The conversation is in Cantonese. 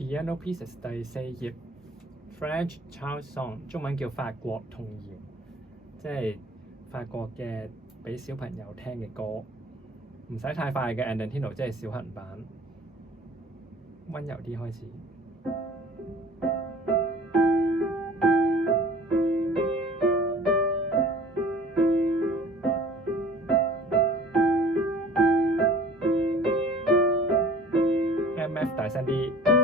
Piano Pieces 第4頁 French Child Song 中文叫法國童謠，即係法國嘅俾小朋友聽嘅歌，唔使太快嘅 Andantino 即係小行版，溫柔啲開始。MF 大聲啲。